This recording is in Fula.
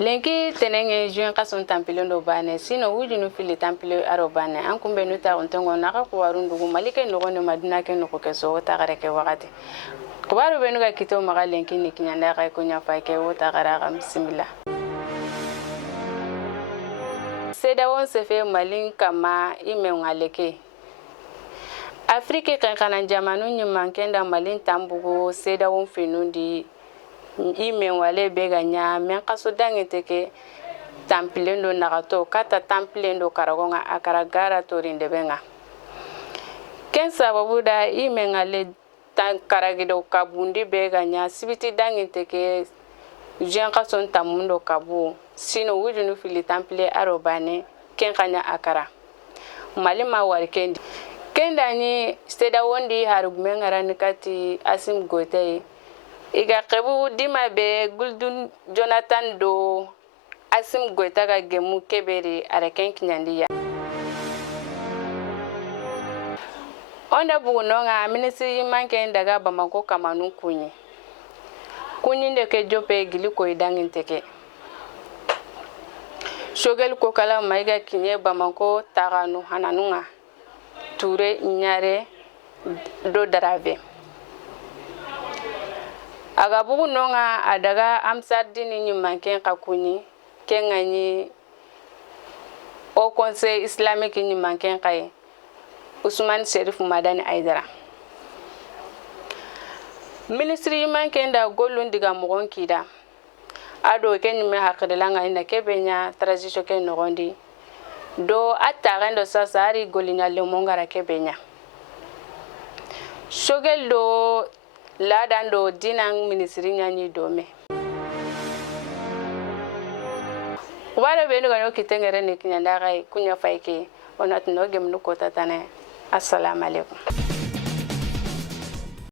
lenki tenenge juin kason tampile do bane sino wujunu fili tampile aro bane an kumbe nu ta ontongo naka kuwarun dugu malike no ne madina ke no ko so ta gare ke wakati kubaru benu ga kito maga lenki ni kinyanda ka kunya fa ke wota gara ga bismillah seda won se fe malin kama ime ngaleke Afrique kan kana jamanu nyman kenda malin tambugo seda won fenundi ime wale beganya men kaso dangete tampilendo nagato kata tampilendo karagonga akara gara torinde benga ken sababu da ime ngale tan karagido kabundi beganya sibiti dangete ke jen kaso tamundo kabu sino wujunu fili tampile arobane ken kanya akara malima warkendi kenda ni steda wondi harugmenga nikati asim gote iga kebu dima be guldun Jonathan do asim goita ga gemu keberi areken kinyandiya onda bugunonga ministry manken daga Bamako kamanu kunyi ndeke jope gili ko idangin teke shogel ko kala maiga kinye Bamako taganu hananunga ture nyare do darave aga bugu nonga adaga amsardini nyumanken kakuni kengani au conseil islamique nyumanken kai Usman Sherif Madani Aidara ministry manken da golun diga mogon kida ado ken me hakdalanga ina kebenya transition ken nogondi do atagendo sasari golina le mongara kebenya shogel do ladando dinang ministry nyanyi dome wala benu ganyo kitengere ni kinyanda kai kunya faike onat no gemnu kota tane assalamu alaikum